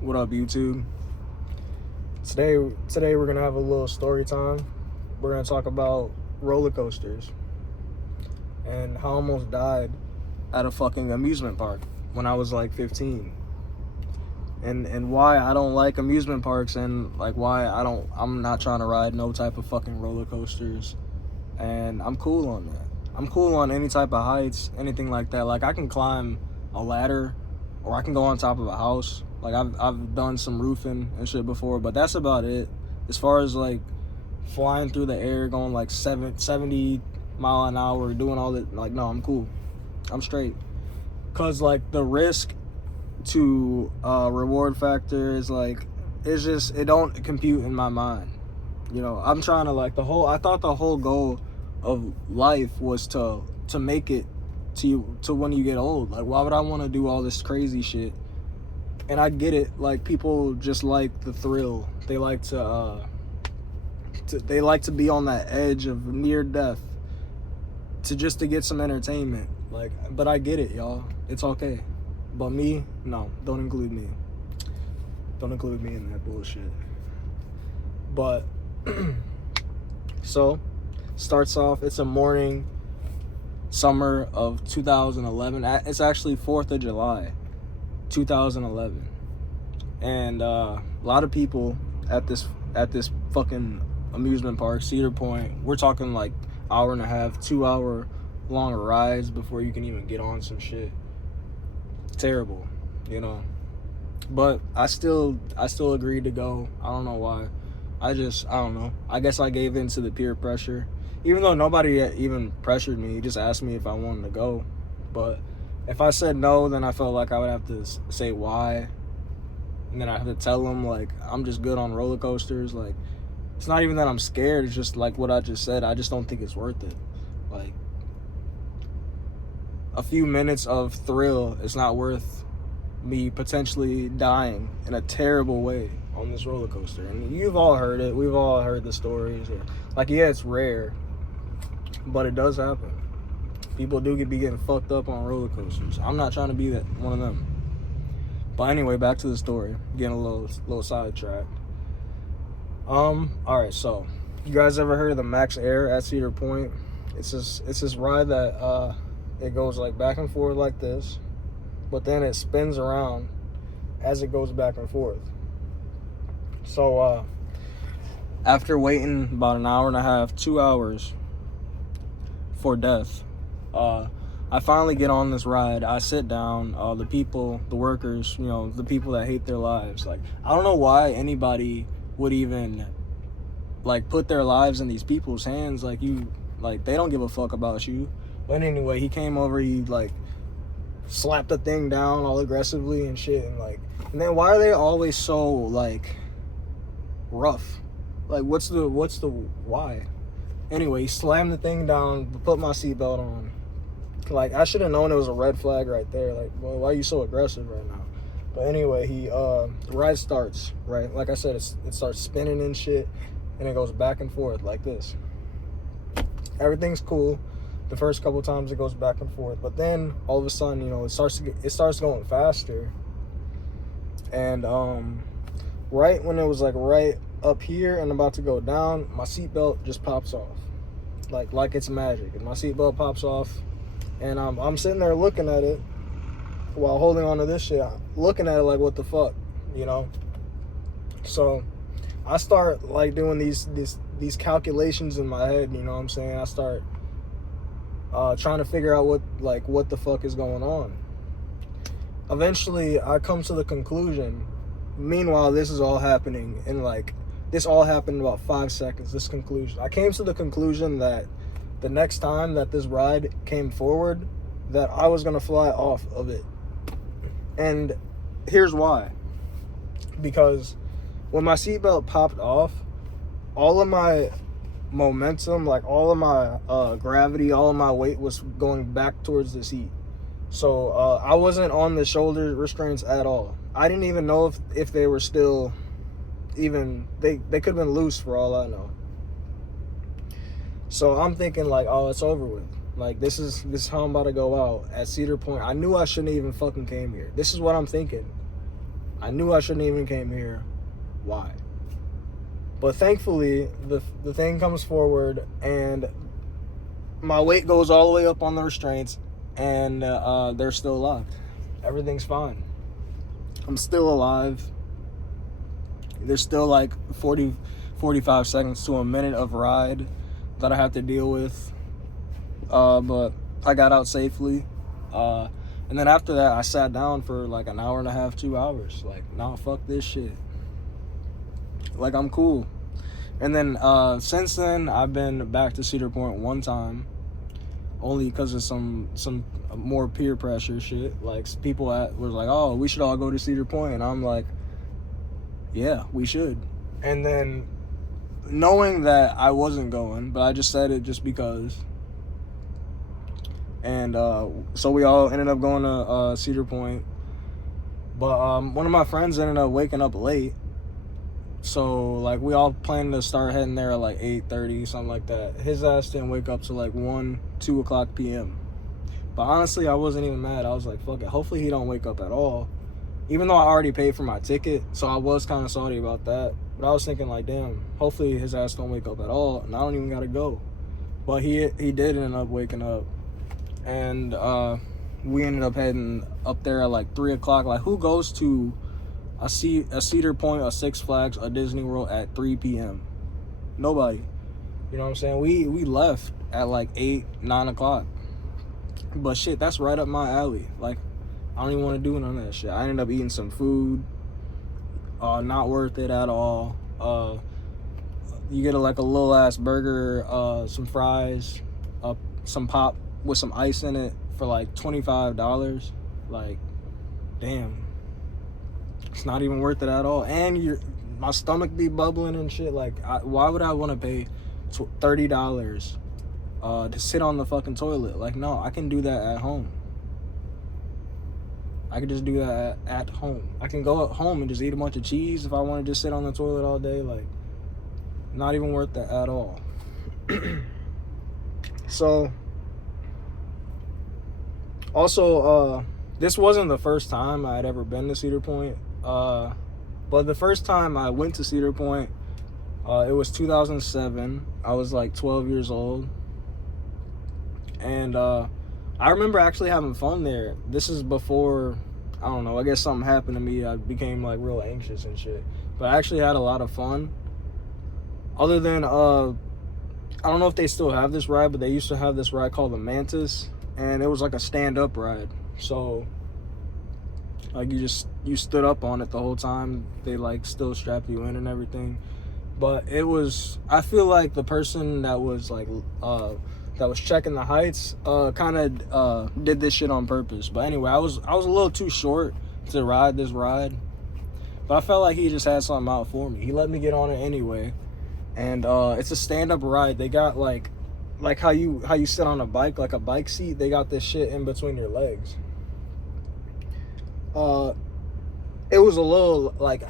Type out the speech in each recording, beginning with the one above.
What up, YouTube? Today we're gonna have a little story time. We're gonna talk about roller coasters and how I almost died at a fucking amusement park when I was like 15, and why I don't like amusement parks, and like why I'm not trying to ride no type of fucking roller coasters, and I'm cool on that. I'm cool on any type of heights, anything like that. Like I can climb a ladder, or I can go on top of a house. Like I've done some roofing and shit before, but that's about it. As far as like flying through the air, going like 70 mile an hour, doing all that, like no, I'm cool. I'm straight. Cause like the risk to reward factor is like, it's just, it don't compute in my mind. You know, I'm trying to like I thought the whole goal of life was to make it to when you get old. Like why would I want to do all this crazy shit? And I get it, like people just like the thrill. They like to be on that edge of near death to get some entertainment. Like, but I get it, y'all. It's okay. But me, no, don't include me. Don't include me in that bullshit. But so starts off, it's a morning, summer of 2011. It's actually 4th of July 2011, and a lot of people at this fucking amusement park, Cedar Point. We're talking like hour and a half, 2 hour long rides before you can even get on some shit. Terrible, you know. But I still agreed to go. I don't know why. I don't know. I guess I gave in to the peer pressure, even though nobody even pressured me. He just asked me if I wanted to go. But if I said no, then I felt like I would have to say why, and then I have to tell them like I'm just good on roller coasters. Like it's not even that I'm scared. It's just like what I just said. I just don't think it's worth it. Like a few minutes of thrill is not worth me potentially dying in a terrible way on this roller coaster. And you've all heard it. We've all heard the stories. Like, yeah, it's rare, but it does happen. People do be getting fucked up on roller coasters. I'm not trying to be that one of them. But anyway, back to the story. Getting a little sidetracked. All right. So, you guys ever heard of the Max Air at Cedar Point? It's this ride that it goes like back and forth like this, but then it spins around as it goes back and forth. So after waiting about an hour and a half, 2 hours for death, I finally get on this ride. I sit down. The workers, you know, the people that hate their lives. Like, I don't know why anybody would even like put their lives in these people's hands. Like they don't give a fuck about you. But anyway, he came over. He like slapped the thing down all aggressively and shit. And then why are they always so like rough? Like what's the why? Anyway, he slammed the thing down, put my seatbelt on. Like, I should have known it was a red flag right there. Like, well, why are you so aggressive right now? But anyway, the ride starts, right? Like I said, it starts spinning and shit, and it goes back and forth like this. Everything's cool. The first couple times it goes back and forth, but then all of a sudden, you know, it starts going faster. And right when it was like right up here and about to go down, my seatbelt just pops off. Like it's magic. And my seatbelt pops off, and I'm sitting there looking at it while holding on to this shit, looking at it like, what the fuck, you know? So I start like doing these calculations in my head, you know what I'm saying? I start trying to figure out what the fuck is going on. Eventually I come to the conclusion. Meanwhile, this is all happening this all happened in about 5 seconds, this conclusion. I came to the conclusion that the next time that this ride came forward, that I was gonna fly off of it. And here's why. Because when my seatbelt popped off, all of my momentum, like all of my gravity, all of my weight was going back towards the seat. So I wasn't on the shoulder restraints at all. I didn't even know if they were still even, they could have been loose for all I know. So I'm thinking like, oh, it's over with. Like, this is how I'm about to go out at Cedar Point. I knew I shouldn't even fucking came here. This is what I'm thinking. I knew I shouldn't even came here. Why? But thankfully, the thing comes forward, and my weight goes all the way up on the restraints, and they're still alive. Everything's fine. I'm still alive. There's still like 45 seconds to a minute of ride that I have to deal with. But I got out safely. And then after that, I sat down for like an hour and a half, 2 hours. Like, nah, fuck this shit. Like, I'm cool. And then since then, I've been back to Cedar Point one time, only because of some more peer pressure shit. Like, people were like, oh, we should all go to Cedar Point. And I'm like, yeah, we should. And then knowing that I wasn't going, but I just said it just because. And so we all ended up going to Cedar Point. But one of my friends ended up waking up late. So, like, we all planned to start heading there at like 8:30, something like that. His ass didn't wake up till like 2 o'clock p.m. But honestly, I wasn't even mad. I was like, fuck it. Hopefully he don't wake up at all. Even though I already paid for my ticket, so I was kind of salty about that. But I was thinking, like, damn, hopefully his ass don't wake up at all, and I don't even got to go. But he did end up waking up. And we ended up heading up there at like 3 o'clock. Like, who goes to a Cedar Point, a Six Flags, a Disney World at 3 p.m.? Nobody. You know what I'm saying? We left at like 8, 9 o'clock. But shit, that's right up my alley. Like, I don't even want to do none of that shit. I ended up eating some food. Not worth it at all. You get a little ass burger, some fries, some pop with some ice in it for like $25. Like, damn. It's not even worth it at all. And my stomach be bubbling and shit. Like, why would I want to pay $30 to sit on the fucking toilet? Like, no, I can do that at home. I could just do that at home. I can go at home and just eat a bunch of cheese if I want to just sit on the toilet all day. Like, not even worth that at all. So, also, this wasn't the first time I had ever been to Cedar Point. But the first time I went to Cedar Point, it was 2007. I was like 12 years old. And I remember actually having fun there. This is before, I don't know, I guess something happened to me. I became like real anxious and shit. But I actually had a lot of fun. Other than, I don't know if they still have this ride, but they used to have this ride called the Mantis. And it was like a stand-up ride. So, like, you stood up on it the whole time. They like still strap you in and everything. But it was, I feel like the person that was like, that was checking the heights, kind of did this shit on purpose. But anyway, I was a little too short to ride this ride. But I felt like he just had something out for me. He let me get on it anyway. And it's a stand-up ride. They got like how you sit on a bike, like a bike seat. They got this shit in between your legs. It was a little, like,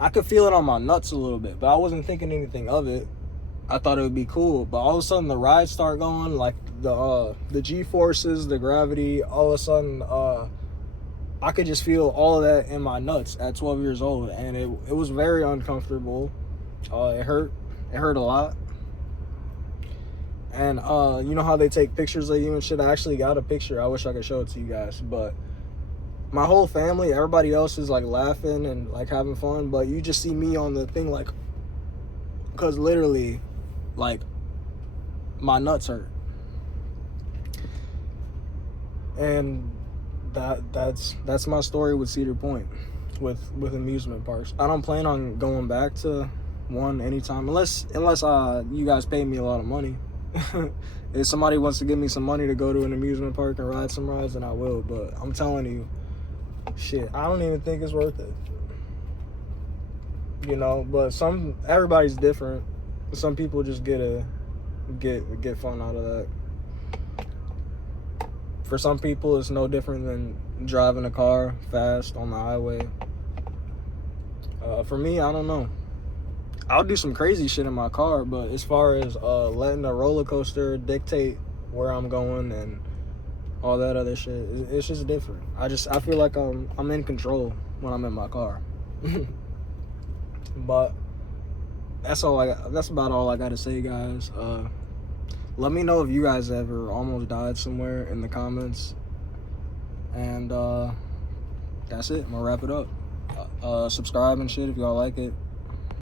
I could feel it on my nuts a little bit, but I wasn't thinking anything of it. I thought it would be cool, but all of a sudden the ride started going, like the G-forces, the gravity, all of a sudden I could just feel all of that in my nuts at 12 years old, and it was very uncomfortable. It hurt a lot. And you know how they take pictures of you and shit? I actually got a picture. I wish I could show it to you guys, but my whole family, everybody else is like laughing and like having fun, but you just see me on the thing, like, because literally, like, my nuts hurt. And that's my story with Cedar Point, with amusement parks. I don't plan on going back to one anytime, unless you guys pay me a lot of money. If somebody wants to give me some money to go to an amusement park and ride some rides, then I will. But I'm telling you, shit, I don't even think it's worth it. You know, but everybody's different. Some people just get fun out of that. For some people, it's no different than driving a car fast on the highway. For me, I don't know. I'll do some crazy shit in my car, but as far as letting the roller coaster dictate where I'm going and all that other shit, it's just different. I feel like I'm in control. when I'm in my car. But that's about all I gotta say, guys. Let me know if you guys ever almost died somewhere in the comments. And that's it. I'm gonna wrap it up. Subscribe and shit if y'all like it.